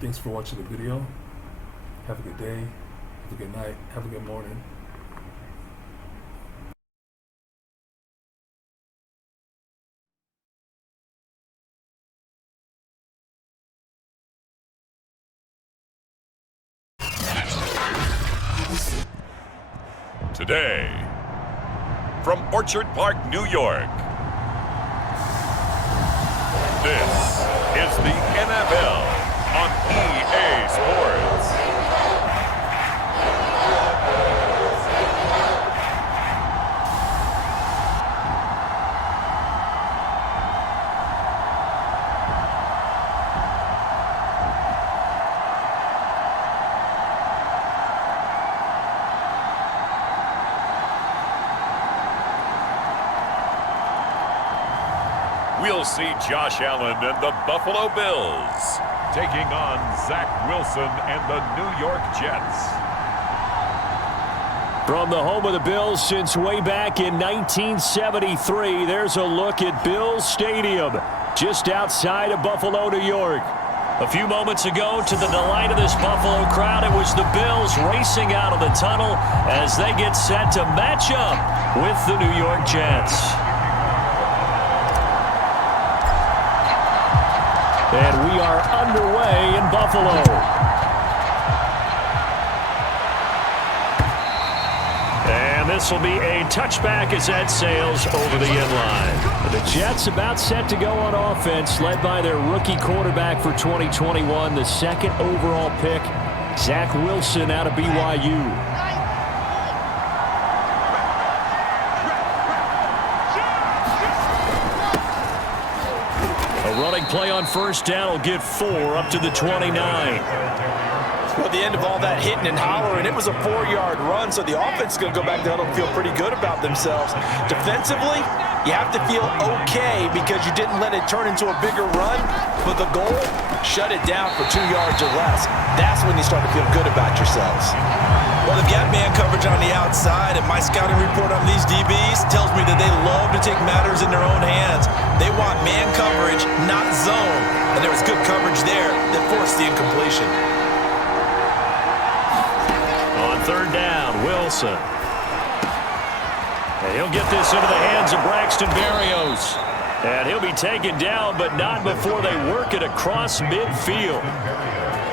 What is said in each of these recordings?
Thanks for watching the video. Have a good day. Have a good night. Have a good morning. Today, from Orchard Park, New York, this is the NFL on EA Sports. We'll see Josh Allen and the Buffalo Bills taking on Zach Wilson and the New York Jets. From the home of the Bills since way back in 1973, there's a look at Bills Stadium just outside of Buffalo, New York. A few moments ago, to the delight of this Buffalo crowd, it was the Bills racing out of the tunnel as they get set to match up with the New York Jets. And we are underway in Buffalo. And this will be a touchback as that sails over the end line. The Jets about set to go on offense, led by their rookie quarterback for 2021, the second overall pick, Zach Wilson out of BYU. Running play on first down will get 4 up to the 29. Well, at the end of all that hitting and hollering, it was a 4-yard run, so the offense is going to go back down and feel pretty good about themselves. Defensively, you have to feel okay because you didn't let it turn into a bigger run, but the goal, shut it down for 2 yards or less. That's when you start to feel good about yourselves. Well, they've got man coverage on the outside, and my scouting report on these DBs tells me that they love to take matters in their own hands. They want man coverage, not zone. And there was good coverage there that forced the incompletion. On third down, Wilson. And he'll get this into the hands of Braxton Berrios. And he'll be taken down, but not before they work it across midfield.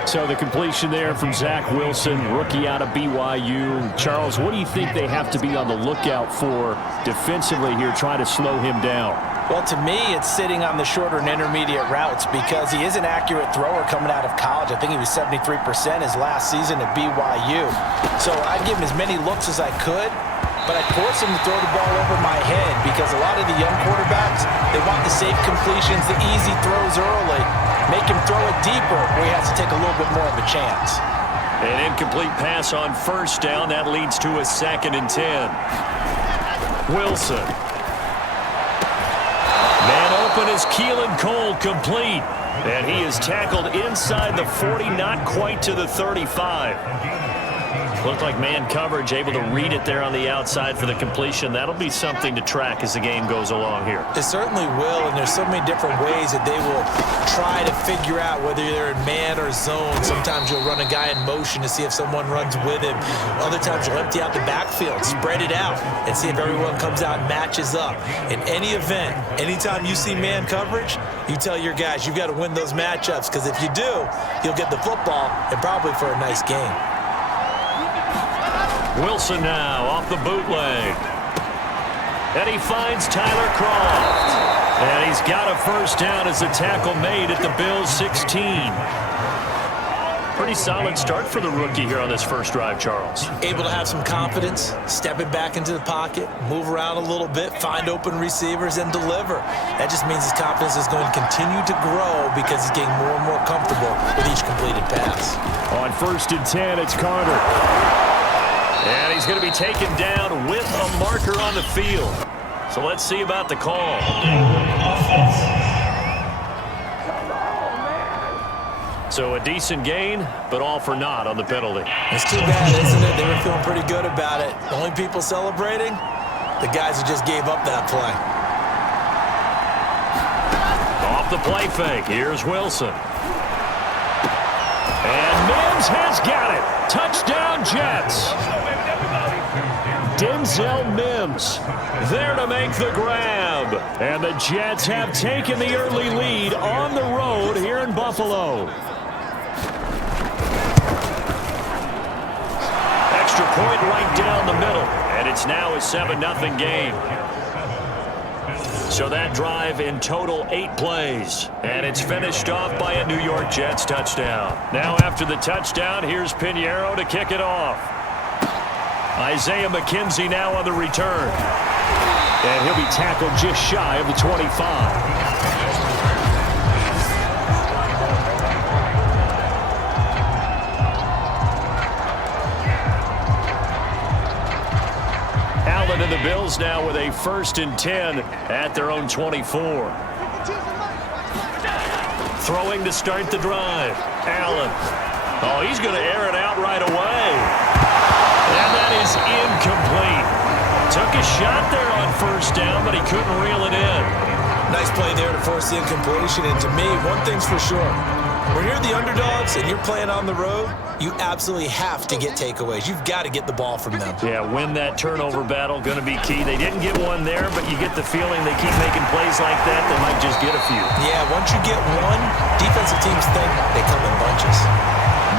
So the completion there from Zach Wilson, rookie out of BYU. Charles, what do you think they have to be on the lookout for defensively here, trying to slow him down? Well, to me, it's sitting on the shorter and intermediate routes because he is an accurate thrower coming out of college. I think he was 73% his last season at BYU. So I'd give him as many looks as I could, but I'd force him to throw the ball over my head because a lot of the young quarterbacks, they want the safe completions, the easy throws early. Make him throw it deeper where he has to take a little bit more of a chance. An incomplete pass on first down. That leads to a 2nd and 10. Wilson. Man open is Keelan Cole, complete. And he is tackled inside the 40, not quite to the 35. Looked like man coverage, able to read it there on the outside for the completion. That'll be something to track as the game goes along here. It certainly will, and there's so many different ways that they will try to figure out whether they're in man or zone. Sometimes you'll run a guy in motion to see if someone runs with him. Other times you'll empty out the backfield, spread it out, and see if everyone comes out and matches up. In any event, anytime you see man coverage, you tell your guys you've got to win those matchups, because if you do, you'll get the football and probably for a nice game. Wilson now off the bootleg. And he finds Tyler Croft. And he's got a first down as the tackle made at the Bills' 16. Pretty solid start for the rookie here on this first drive, Charles. Able to have some confidence, stepping back into the pocket, move around a little bit, find open receivers, and deliver. That just means his confidence is going to continue to grow because he's getting more and more comfortable with each completed pass. On 1st and 10, it's Carter. And he's going to be taken down with a marker on the field. So let's see about the call. So a decent gain, but all for naught on the penalty. It's too bad, isn't it? They were feeling pretty good about it. The only people celebrating, the guys who just gave up that play. Off the play fake, here's Wilson. And Mims has got it. Touchdown, Jets. Denzel Mims there to make the grab. And the Jets have taken the early lead on the road here in Buffalo. Extra point right down the middle. And it's now a 7-0 game. So that drive in total 8 plays. And it's finished off by a New York Jets touchdown. Now after the touchdown, here's Pinheiro to kick it off. Isaiah McKenzie now on the return. And he'll be tackled just shy of the 25. And the Bills now with a 1st and 10 at their own 24. Throwing to start the drive. Allen. Oh, he's going to air it out right away. And that is incomplete. Took a shot there on 1st down, but he couldn't reel it in. Nice play there to force the incompletion. And to me, one thing's for sure. When you're the underdogs and you're playing on the road, you absolutely have to get takeaways. You've got to get the ball from them. Yeah, win that turnover battle, going to be key. They didn't get one there, but you get the feeling they keep making plays like that, they might just get a few. Yeah, once you get one, defensive teams think they come in bunches.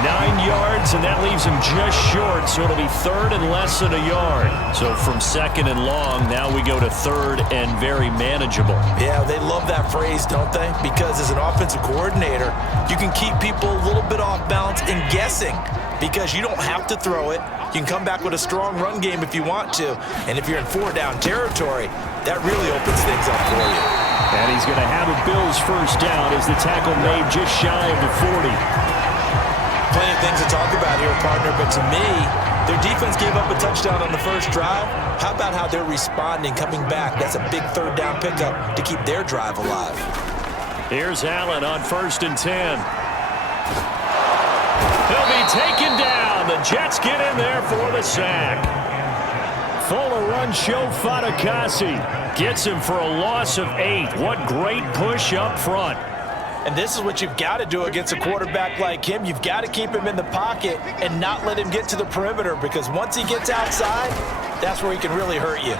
9 yards, and that leaves him just short, so it'll be 3rd and less than a yard. So from 2nd and long, now we go to 3rd and very manageable. Yeah, they love that phrase, don't they? Because as an offensive coordinator, you can keep people a little bit off balance and guessing because you don't have to throw it. You can come back with a strong run game if you want to. And if you're in 4-down territory, that really opens things up for you. And he's going to have a Bills 1st down as the tackle made just shy of the 40. Plenty of things to talk about here, partner, but to me, their defense gave up a touchdown on the 1st drive. How about how they're responding, coming back? That's a big 3rd down pickup to keep their drive alive. Here's Allen on 1st and 10. He'll be taken down. The Jets get in there for the sack. Fuller run show Fatukasi. Gets him for a loss of 8. What great push up front. And this is what you've got to do against a quarterback like him. You've got to keep him in the pocket and not let him get to the perimeter because once he gets outside, that's where he can really hurt you.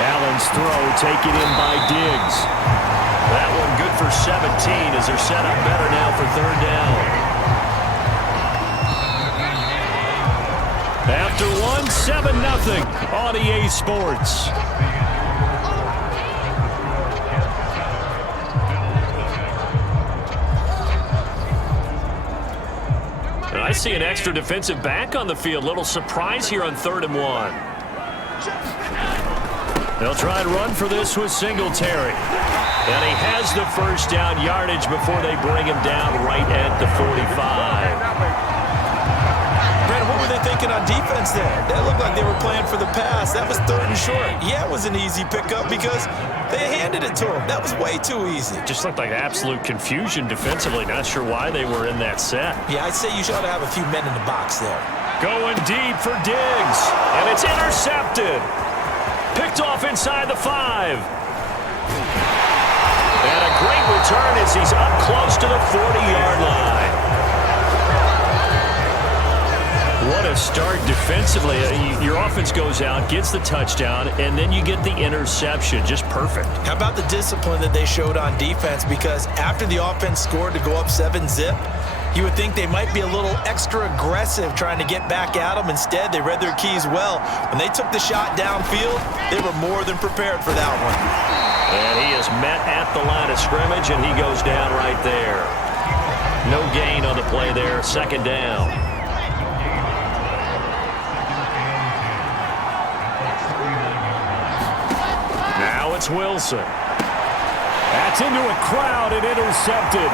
Allen's throw taken in by Diggs. That one good for 17 as they're set up better now for 3rd down. After one, 7-0 on EA Sports. I see an extra defensive back on the field. Little surprise here on 3rd and 1. They'll try and run for this with Singletary. And he has the 1st down yardage before they bring him down right at the 45. Brandon, what were they thinking on defense there? That looked like they were playing for the pass. That was 3rd and short. Yeah, it was an easy pickup because they handed it to him. That was way too easy. Just looked like absolute confusion defensively. Not sure why they were in that set. Yeah, I'd say you should have a few men in the box there. Going deep for Diggs. And it's intercepted. Picked off inside the 5. And a great return as he's up close to the 40-yard line. What a start defensively. Your offense goes out, gets the touchdown, and then you get the interception. Just perfect. How about the discipline that they showed on defense? Because after the offense scored to go up 7-zip, you would think they might be a little extra aggressive trying to get back at them. Instead, they read their keys well. When they took the shot downfield, they were more than prepared for that one. And he is met at the line of scrimmage, and he goes down right there. No gain on the play there. 2nd down. Now it's Wilson. That's into a crowd and intercepted.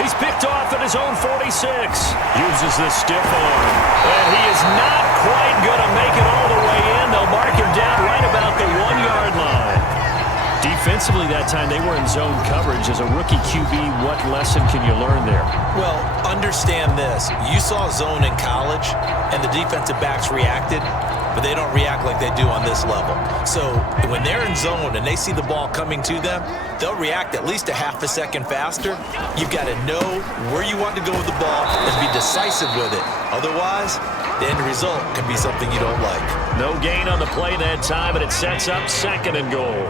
He's picked off at his own 46. Uses the stiff arm. And he is not quite going to make it all the way in. They'll mark him down right about the 1-yard line. Defensively that time, they were in zone coverage. As a rookie QB, what lesson can you learn there? Well, understand this. You saw zone in college, and the defensive backs reacted. but they don't react like they do on this level. So when they're in zone and they see the ball coming to them, they'll react at least a half a second faster. You've got to know where you want to go with the ball and be decisive with it. Otherwise, the end result can be something you don't like. No gain on the play that time, and it sets up 2nd and goal.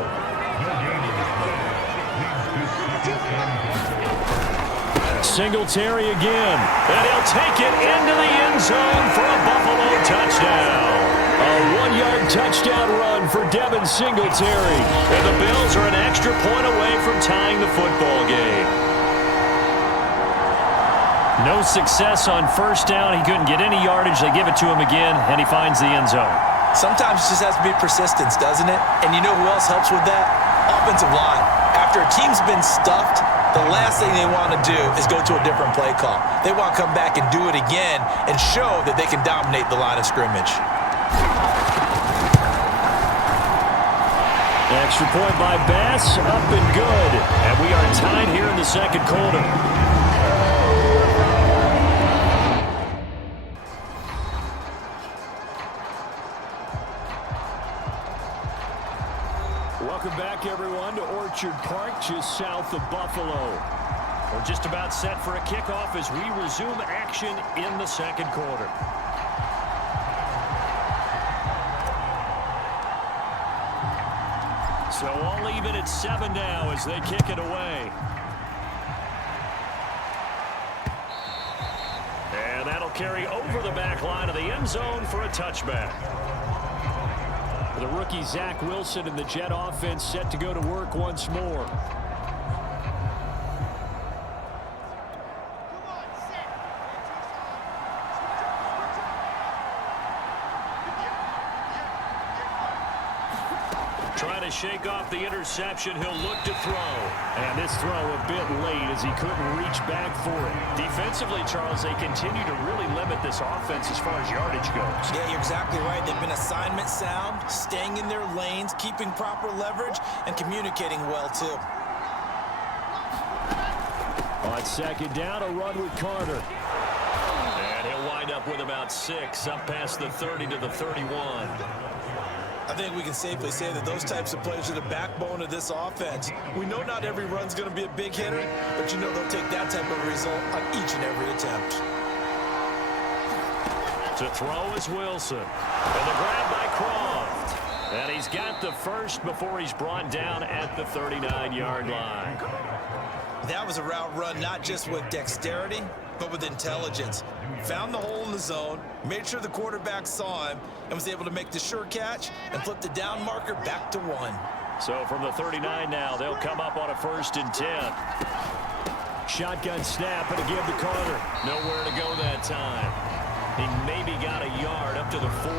Singletary again, and he'll take it into the end zone for a Buffalo touchdown. A 1-yard touchdown run for Devin Singletary. And the Bills are an extra point away from tying the football game. No success on 1st down. He couldn't get any yardage. They give it to him again, and he finds the end zone. Sometimes it just has to be persistence, doesn't it? And you know who else helps with that? Offensive line. After a team's been stuffed, the last thing they want to do is go to a different play call. They want to come back and do it again and show that they can dominate the line of scrimmage. Extra point by Bass, up and good. And we are tied here in the 2nd quarter. Welcome back, everyone, to Orchard Park, just south of Buffalo. We're just about set for a kickoff as we resume action in the 2nd quarter. So all even at 7 now as they kick it away. And that'll carry over the back line of the end zone for a touchback. The rookie Zach Wilson and the Jet offense set to go to work once more. Trying to shake off the interception, he'll look to throw. And this throw a bit late as he couldn't reach back for it. Defensively, Charles, they continue to really limit this offense as far as yardage goes. Yeah, you're exactly right. They've been assignment sound, staying in their lanes, keeping proper leverage, and communicating well, too. On 2nd down, a run with Carter. And he'll wind up with about 6, up past the 30 to the 31. I think we can safely say that those types of plays are the backbone of this offense. We know not every run's going to be a big hitter, but you know they'll take that type of result on each and every attempt. To throw is Wilson. And the grab by Croft. And he's got the first before he's brought down at the 39-yard line. That was a route run not just with dexterity, but with intelligence. Found the hole in the zone, made sure the quarterback saw him, and was able to make the sure catch and flip the down marker back to 1. So from the 39 now, they'll come up on a 1st and 10. Shotgun snap and again to Carter. Nowhere to go that time. He maybe got a yard up to the 40.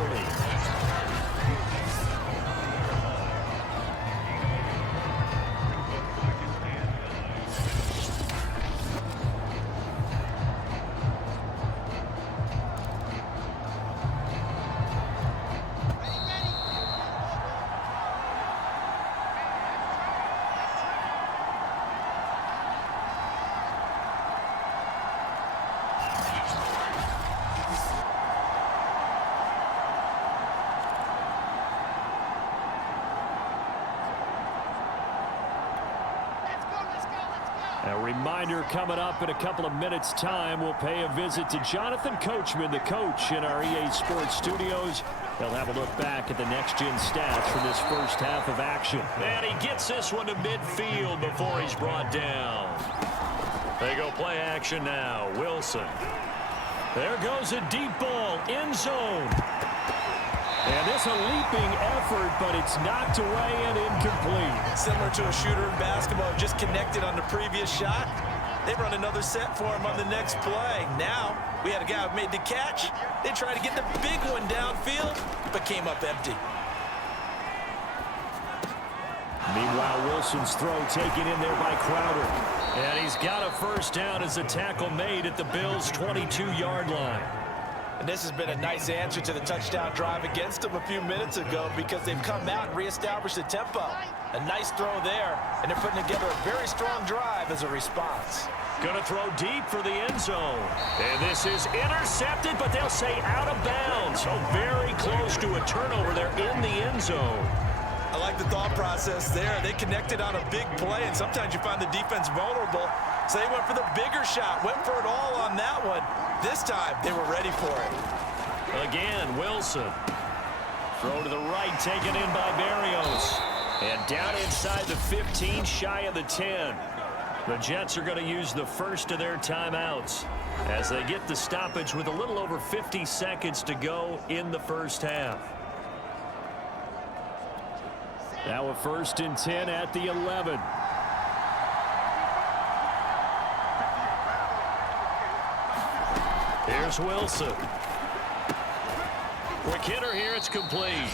A reminder coming up in a couple of minutes' time. We'll pay a visit to Jonathan Coachman, the coach in our EA Sports studios. They'll have a look back at the next-gen stats from this first half of action. And he gets this one to midfield before he's brought down. They go play action now. Wilson. There goes a deep ball, end zone. And this a leaping effort, but it's knocked away and incomplete. Similar to a shooter in basketball, just connected on the previous shot. They run another set for him on the next play. Now, we had a guy who made the catch. They tried to get the big one downfield, but came up empty. Meanwhile, Wilson's throw taken in there by Crowder. And he's got a first down as the tackle made at the Bills' 22-yard line. And this has been a nice answer to the touchdown drive against them a few minutes ago because they've come out and reestablished the tempo. A nice throw there, and they're putting together a very strong drive as a response. Going to throw deep for the end zone. And this is intercepted, but they'll say out of bounds. So very close to a turnover there in the end zone. I like the thought process there. They connected on a big play, and sometimes you find the defense vulnerable. So they went for the bigger shot, went for it all on that one. This time, they were ready for it. Again, Wilson. Throw to the right, taken in by Berrios. And down inside the 15, shy of the 10. The Jets are going to use the first of their timeouts as they get the stoppage with a little over 50 seconds to go in the first half. Now a 1st and 10 at the 11. Here's Wilson. Quick hitter here, it's complete.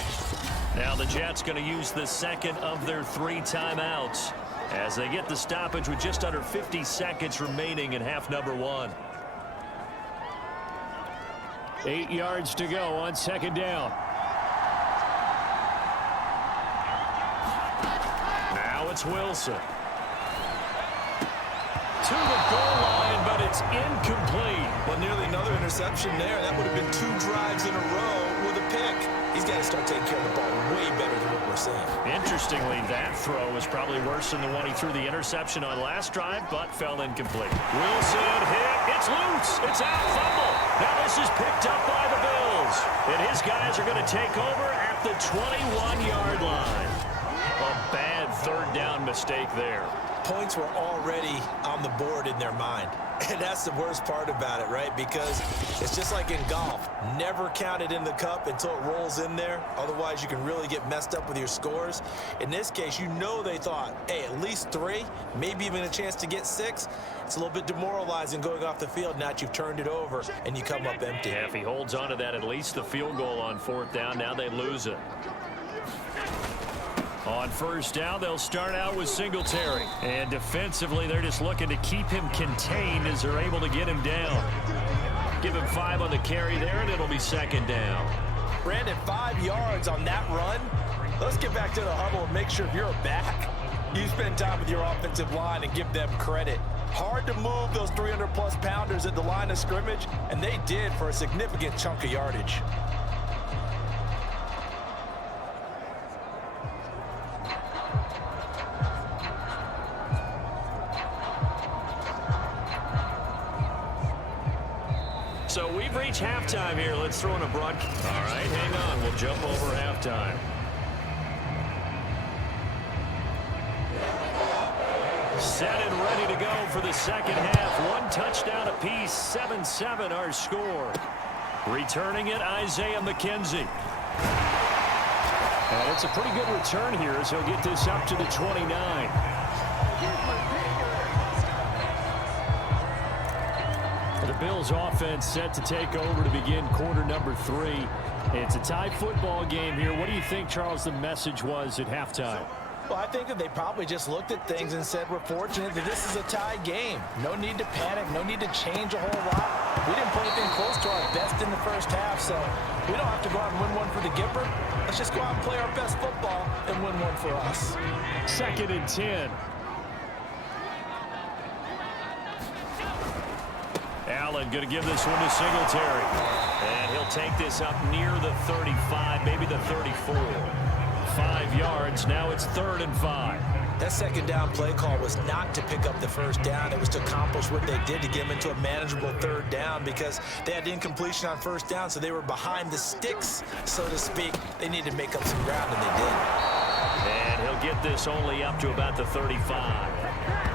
Now the Jets going to use the second of their 3 timeouts as they get the stoppage with just under 50 seconds remaining in half number 1. 8 yards to go on 2nd down. Now it's Wilson. To the goal line, but it's incomplete. Well, nearly another interception there. That would have been 2 drives in a row with a pick. He's got to start taking care of the ball way better than what we're seeing. Interestingly, that throw was probably worse than the one he threw the interception on last drive, but fell incomplete. Wilson hit. It's loose. It's out. Fumble. Now this is picked up by the Bills. And his guys are going to take over at the 21-yard line. A bad 3rd down mistake there. Points were already on the board in their mind. And that's the worst part about it, right? Because it's just like in golf. Never count it in the cup until it rolls in there. Otherwise, you can really get messed up with your scores. In this case, you know they thought, hey, at least 3, maybe even a chance to get 6. It's a little bit demoralizing going off the field now that you've turned it over and you come up empty. Yeah, if he holds on to that, at least the field goal on 4th down. Now they lose it. On 1st down, they'll start out with Singletary. And defensively, they're just looking to keep him contained as they're able to get him down. Give him 5 on the carry there, and it'll be 2nd down. Brandon, 5 yards on that run. Let's get back to the huddle and make sure if you're a back, you spend time with your offensive line and give them credit. Hard to move those 300-plus pounders at the line of scrimmage, and they did for a significant chunk of yardage. So we've reached halftime here. Let's throw in a broadcast. All right, hang on. We'll jump over halftime. Set and ready to go for the 2nd half. 1 touchdown apiece. 7-7 our score. Returning it, Isaiah McKenzie. And it's a pretty good return here as he'll get this up to the 29. The Bills offense set to take over to begin quarter number 3. It's a tie football game here. What do you think, Charles, the message was at halftime? Well, I think that they probably just looked at things and said, we're fortunate that this is a tie game. No need to panic. No need to change a whole lot. We didn't play anything close to our best in the first half, so we don't have to go out and win one for the Gipper. Let's just go out and play our best football and win one for us. 2nd and 10. Allen going to give this one to Singletary. And he'll take this up near the 35, maybe the 34. 5 yards. Now it's 3rd and 5. That 2nd down play call was not to pick up the 1st down. It was to accomplish what they did to get them into a manageable 3rd down because they had incompletion on 1st down, so they were behind the sticks, so to speak. They needed to make up some ground, and they did. And he'll get this only up to about the 35.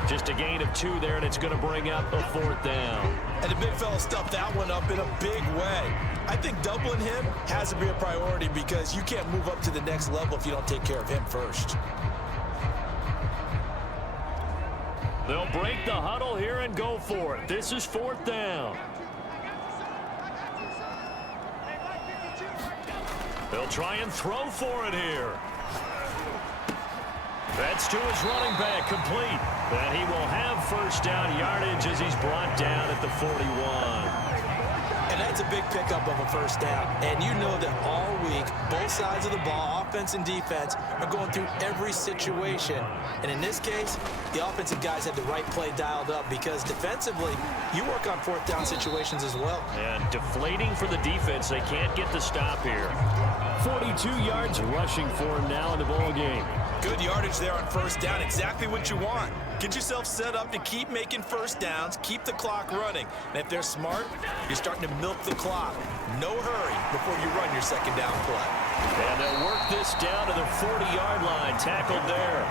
Just a gain of 2 there, and it's going to bring up a 4th down. And the big fella stuffed that one up in a big way. I think doubling him has to be a priority because you can't move up to the next level if you don't take care of him first. They'll break the huddle here and go for it. This is 4th down. They'll try and throw for it here. That's to his running back, complete. And he will have 1st down yardage as he's brought down at the 41. And that's a big pickup of a first down. And you know that all week, both sides of the ball, offense and defense, are going through every situation. And in this case, the offensive guys had the right play dialed up because defensively, you work on fourth down situations as well. And deflating for the defense. They can't get the stop here. 42 yards rushing for him now in the ball game. Good yardage there on first down. Exactly what you want. Get yourself set up to keep making first downs, keep the clock running. And if they're smart, you're starting to milk the clock. No hurry before you run your second down play. And they'll work this down to the 40-yard line. Tackled there.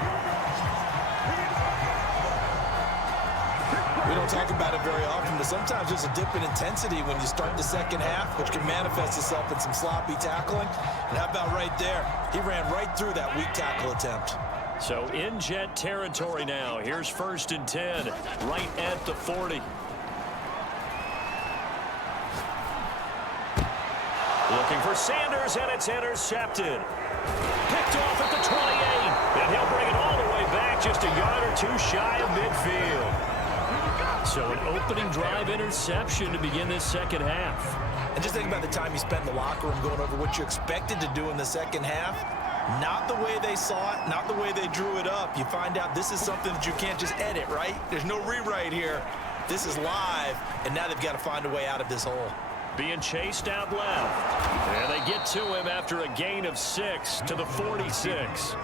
We don't talk about it very often, but sometimes there's a dip in intensity when you start the second half, which can manifest itself in some sloppy tackling. And how about right there? He ran right through that weak tackle attempt. So in Jet territory now. Here's 1st and 10, right at the 40. Looking for Sanders, and it's intercepted. Picked off at the 28, and he'll bring it all the way back just a yard or two shy of midfield. So an opening drive interception to begin this second half. And just think about the time you spent in the locker room going over what you expected to do in the second half. Not the way they saw it, not the way they drew it up. You find out this is something that you can't just edit, right? There's no rewrite here. This is live, and now they've got to find a way out of this hole. Being chased out left. And they get to him after a gain of 6 to the 46.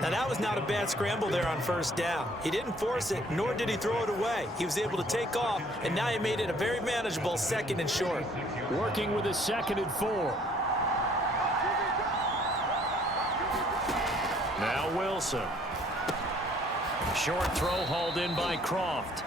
Now, that was not a bad scramble there on first down. He didn't force it, nor did he throw it away. He was able to take off, and now he made it a very manageable 2nd and short. Working with a 2nd and 4. Now Wilson. Short throw hauled in by Croft.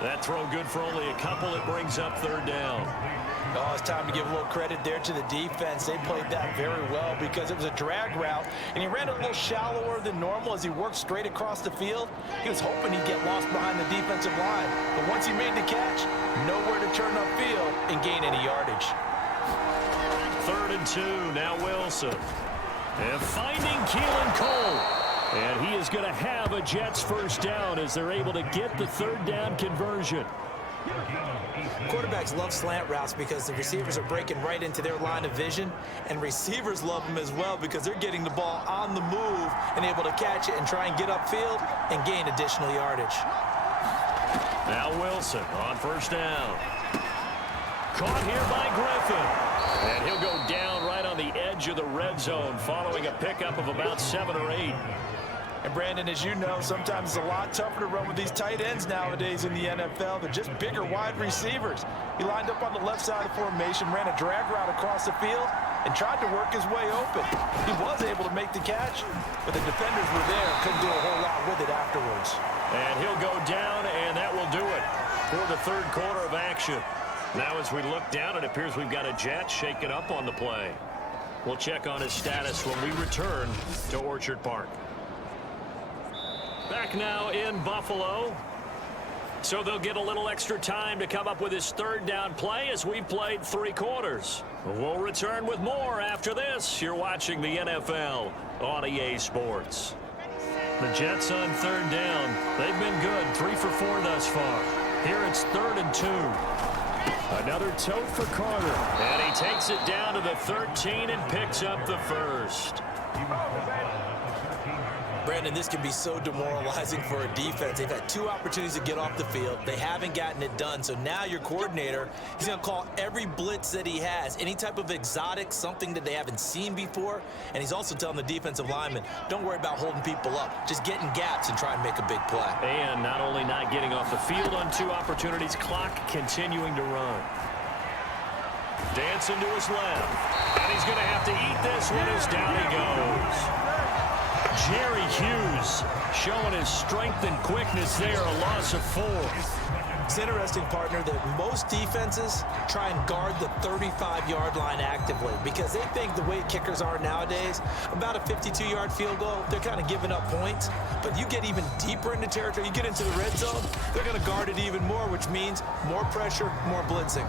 That throw good for only a couple. It brings up 3rd down. Oh, it's time to give a little credit there to the defense. They played that very well because it was a drag route, and he ran a little shallower than normal as he worked straight across the field. He was hoping he'd get lost behind the defensive line, but once he made the catch, nowhere to turn upfield and gain any yardage. 3rd and 2, now Wilson. And finding Keelan Cole. And he is going to have a Jets first down as they're able to get the 3rd down conversion. Quarterbacks love slant routes because the receivers are breaking right into their line of vision, and receivers love them as well because they're getting the ball on the move and able to catch it and try and get upfield and gain additional yardage. Now Wilson on first down. Caught here by Griffin. And he'll go down right on the edge of the red zone following a pickup of about 7 or 8. And Brandon, as you know, sometimes it's a lot tougher to run with these tight ends nowadays in the NFL. They're just bigger wide receivers. He lined up on the left side of the formation, ran a drag route across the field, and tried to work his way open. He was able to make the catch, but the defenders were there, couldn't do a whole lot with it afterwards. And he'll go down, and that will do it for the 3rd quarter of action. Now as we look down, it appears we've got a Jet shaking up on the play. We'll check on his status when we return to Orchard Park. Back now in Buffalo. So they'll get a little extra time to come up with his 3rd down play as we've played 3 quarters. We'll return with more after this. You're watching the NFL on EA Sports. The Jets on 3rd down. They've been good, 3 for 4 thus far. Here it's 3rd and 2. Another tote for Carter. And he takes it down to the 13 and picks up the 1st. Brandon, this can be so demoralizing for a defense. They've had 2 opportunities to get off the field. They haven't gotten it done. So now your coordinator, he's going to call every blitz that he has, any type of exotic, something that they haven't seen before. And he's also telling the defensive lineman, don't worry about holding people up. Just get in gaps and try and make a big play. And not only not getting off the field on 2 opportunities, clock continuing to run. Dancing to his left. And he's going to have to eat this one as down he goes. Jerry Hughes showing his strength and quickness there, a loss of 4. It's interesting, partner, that most defenses try and guard the 35-yard line actively because they think the way kickers are nowadays, about a 52-yard field goal, they're kind of giving up points. But you get even deeper into territory, you get into the red zone, they're going to guard it even more, which means more pressure, more blitzing.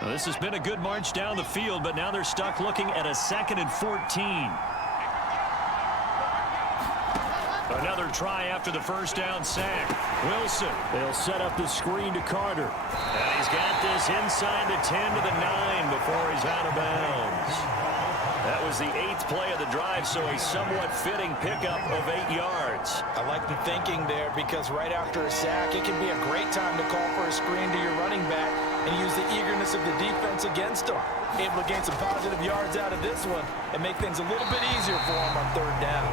Well, this has been a good march down the field, but now they're stuck looking at a 2nd and 14. Another try after the first down sack. Wilson, they'll set up the screen to Carter. And he's got this inside the 10 to the 9 before he's out of bounds. That was the 8th play of the drive, so a somewhat fitting pickup of 8 yards. I like the thinking there because right after a sack, it can be a great time to call for a screen to your running back and use the eagerness of the defense against him. Able to gain some positive yards out of this one and make things a little bit easier for him on 3rd down.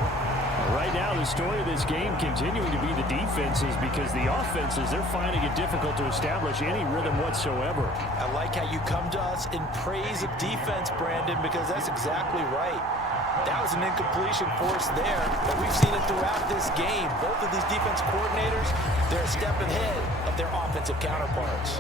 Right now, the story of this game continuing to be the defenses because the offenses, they're finding it difficult to establish any rhythm whatsoever. I like how you come to us in praise of defense, Brandon, because that's exactly right. That was an incompletion force there, but we've seen it throughout this game. Both of these defense coordinators, they're a step ahead of their offensive counterparts.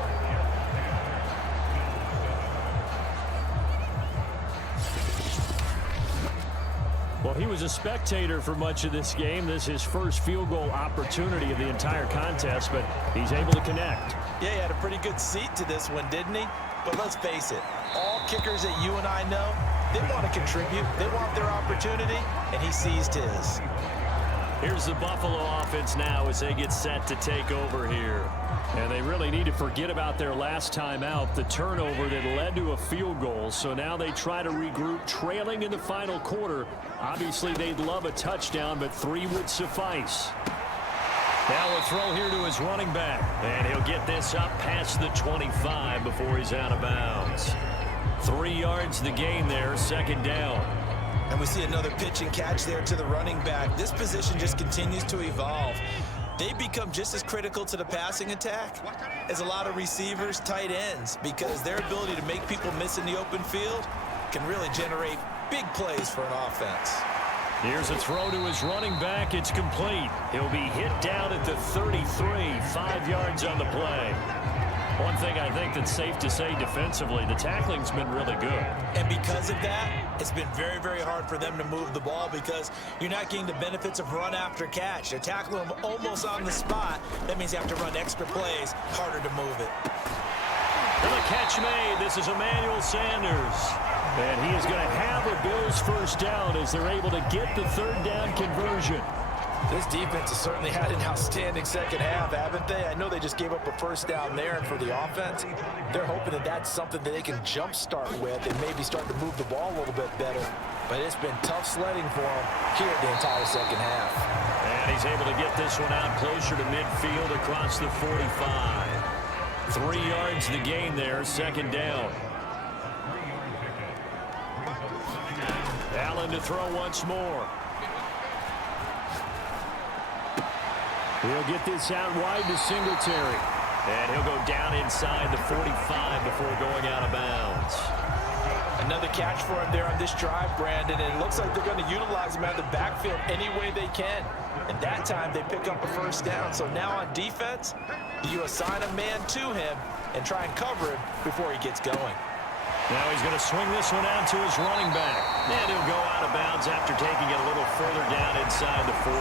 Well, he was a spectator for much of this game. This is his first field goal opportunity of the entire contest, but he's able to connect. Yeah, he had a pretty good seat to this one, didn't he? But let's face it, all kickers that you and I know, they want to contribute. They want their opportunity, and he seized his. Here's the Buffalo offense now as they get set to take over here. And they really need to forget about their last time out, the turnover that led to a field goal. So now they try to regroup, trailing in the final quarter. Obviously, they'd love a touchdown, but 3 would suffice. Now a throw here to his running back. And he'll get this up past the 25 before he's out of bounds. 3 yards the gain there, 2nd down. And we see another pitch and catch there to the running back. This position just continues to evolve. They become just as critical to the passing attack as a lot of receivers, tight ends, because their ability to make people miss in the open field can really generate big plays for an offense. Here's a throw to his running back. It's complete. He'll be hit down at the 33, 5 yards on the play. One thing I think that's safe to say defensively, the tackling's been really good. And because of that, it's been very, very hard for them to move the ball because you're not getting the benefits of run after catch. They're tackling them almost on the spot. That means you have to run extra plays, harder to move it. And the catch made. This is Emmanuel Sanders. And he is going to have a Bills first down as they're able to get the 3rd down conversion. This defense has certainly had an outstanding second half, haven't they? I know they just gave up a first down there, and for the offense, they're hoping that that's something that they can jumpstart with and maybe start to move the ball a little bit better. But it's been tough sledding for them here the entire second half. And he's able to get this one out closer to midfield across the 45. 3 yards the gain there, 2nd down. Allen to throw once more. He'll get this out wide to Singletary. And he'll go down inside the 45 before going out of bounds. Another catch for him there on this drive, Brandon, and it looks like they're going to utilize him out of the backfield any way they can. And that time they pick up a first down. So now on defense, you assign a man to him and try and cover him before he gets going. Now he's going to swing this one out to his running back. And he'll go out of bounds after taking it a little further down inside the 40.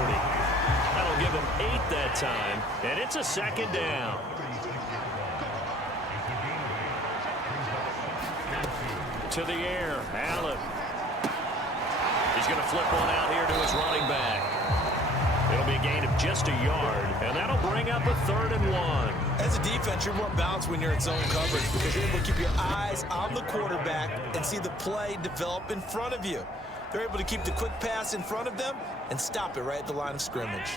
That'll give him 8 that time, and it's a 2nd down. To the air, Allen. He's going to flip one out here to his running back. It'll be a gain of just a yard, and that'll bring up a 3rd and 1. As a defense, you're more balanced when you're in zone coverage because you're able to keep your eyes on the quarterback and see the play develop in front of you. They're able to keep the quick pass in front of them and stop it right at the line of scrimmage.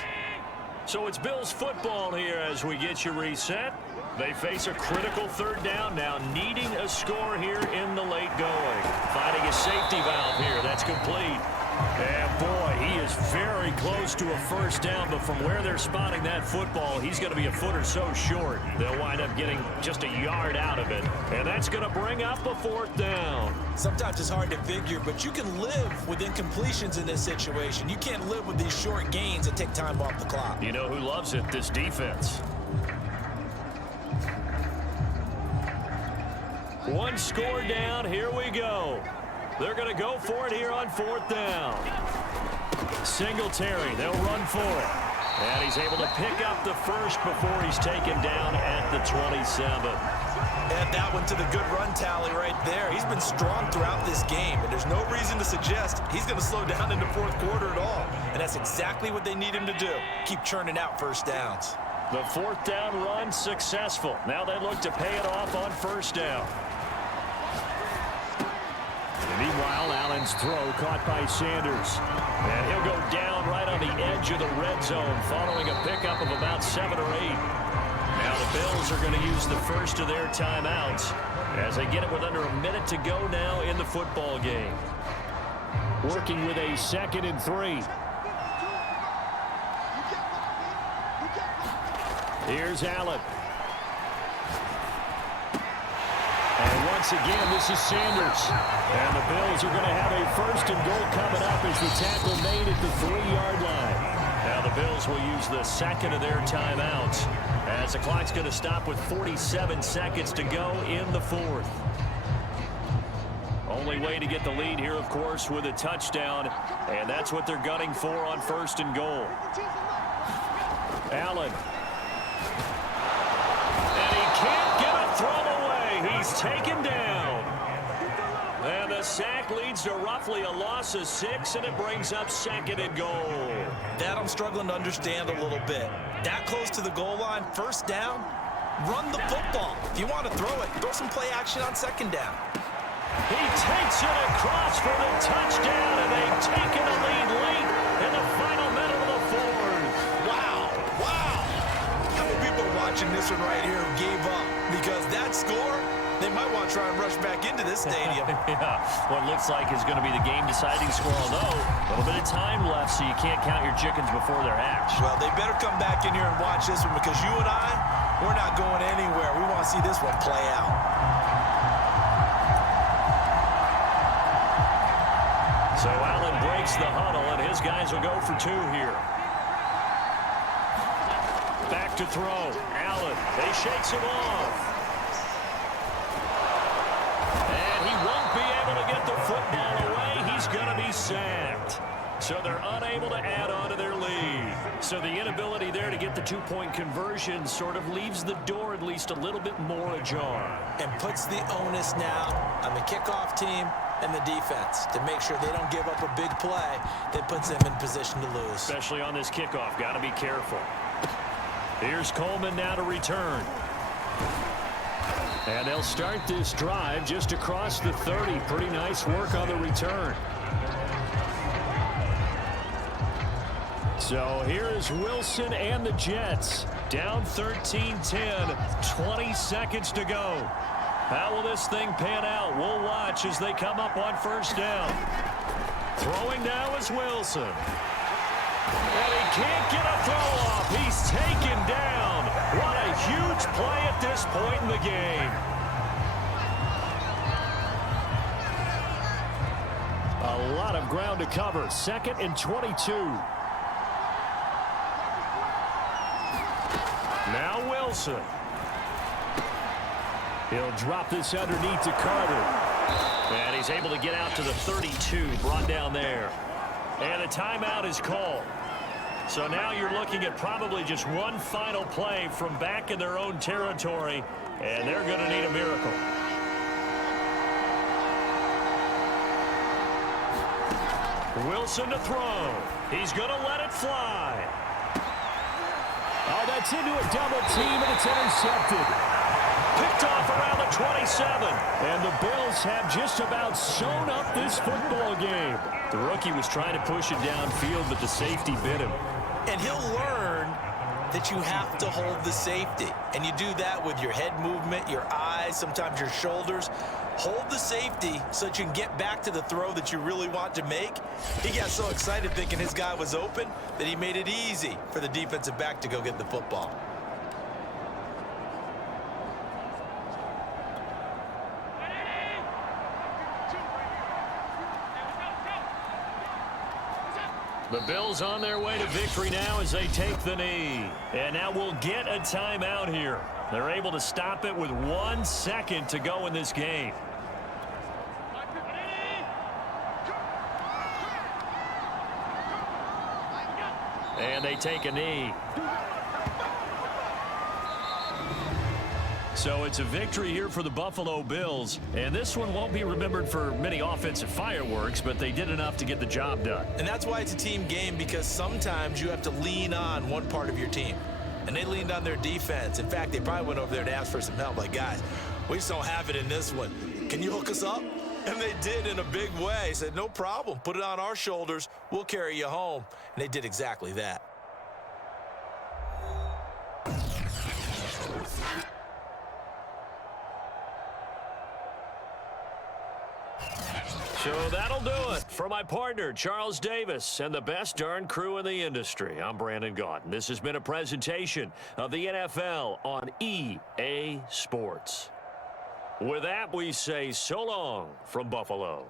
So it's Bills football here as we get you reset. They face a critical 3rd down now, needing a score here in the late going. Finding a safety valve here. That's complete. And boy, he is very close to a first down, but from where they're spotting that football, he's going to be a foot or so short. They'll wind up getting just a yard out of it, and that's going to bring up a 4th down. Sometimes it's hard to figure, but you can live with incompletions in this situation. You can't live with these short gains that take time off the clock. You know who loves it? This defense. One score down. Here we go. They're going to go for it here on 4th down. Singletary, they'll run for it. And he's able to pick up the first before he's taken down at the 27. Add that one to the good run tally right there. He's been strong throughout this game, and there's no reason to suggest he's going to slow down in the fourth quarter at all. And that's exactly what they need him to do. Keep churning out first downs. The fourth down run successful. Now they look to pay it off on first down. Meanwhile, Allen's throw caught by Sanders. And he'll go down right on the edge of the red zone following a pickup of about 7 or 8. Now the Bills are going to use the first of their timeouts as they get it with under a minute to go now in the football game. Working with a 2nd and 3. Here's Allen. And once again, this is Sanders. And the Bills are going to have a 1st and goal coming up as the tackle made at the 3-yard line. Now the Bills will use the 2nd of their timeouts as the clock's going to stop with 47 seconds to go in the 4th. Only way to get the lead here, of course, with a touchdown. And that's what they're gunning for on 1st and goal. Allen. And he can't get a throw away. He's taken down. And the sack leads to roughly a loss of 6, and it brings up 2nd and goal. That I'm struggling to understand a little bit. That close to the goal line, 1st down, run the football. If you want to throw it, throw some play action on 2nd down. He takes it across for the touchdown, and they've taken a lead late in the final minute of the 4th. Wow, wow. How many people watching this one right here who gave up? Because that score, they might want to try and rush back into this stadium. Yeah, what looks like is going to be the game-deciding score, although a little bit of time left, so you can't count your chickens before they're hatched. Well, they better come back in here and watch this one because you and I, we're not going anywhere. We want to see this one play out. So Allen breaks the huddle, and his guys will go for 2 here. Back to throw. Allen, they shakes him off. And he won't be able to get the football away. He's going to be sacked. So they're unable to add on to their lead. So the inability there to get the 2-point conversion sort of leaves the door at least a little bit more ajar. And puts the onus now on the kickoff team and the defense to make sure they don't give up a big play that puts them in position to lose. Especially on this kickoff. Got to be careful. Here's Coleman now to return. And they'll start this drive just across the 30. Pretty nice work on the return. So here is Wilson and the Jets. Down 13-10, 20 seconds to go. How will this thing pan out? We'll watch as they come up on 1st down. Throwing now is Wilson. And he can't get a throw off. He's taken down. What a huge play at this point in the game. A lot of ground to cover. 2nd and 22. Now Wilson. He'll drop this underneath to Carter. And he's able to get out to the 32, brought down there. And a timeout is called. So now you're looking at probably just one final play from back in their own territory, and they're going to need a miracle. Wilson to throw. He's going to let it fly. Oh, that's into a double team, and it's intercepted. Picked off around the 27. And the Bills have just about sewn up this football game. The rookie was trying to push it downfield, but the safety bit him. And he'll learn that you have to hold the safety. And you do that with your head movement, your eyes, sometimes your shoulders. Hold the safety so that you can get back to the throw that you really want to make. He got so excited thinking his guy was open that he made it easy for the defensive back to go get the football. The Bills on their way to victory now as they take the knee. And now we'll get a timeout here. They're able to stop it with 1 second to go in this game. And they take a knee. So it's a victory here for the Buffalo Bills. And this one won't be remembered for many offensive fireworks, but they did enough to get the job done. And that's why it's a team game, because sometimes you have to lean on one part of your team. And they leaned on their defense. In fact, they probably went over there and asked for some help. Like, guys, we just don't have it in this one. Can you hook us up? And they did in a big way. Said, no problem. Put it on our shoulders. We'll carry you home. And they did exactly that. So that'll do it. For my partner, Charles Davis, and the best darn crew in the industry, I'm Brandon Gaudin. This has been a presentation of the NFL on EA Sports. With that, we say so long from Buffalo.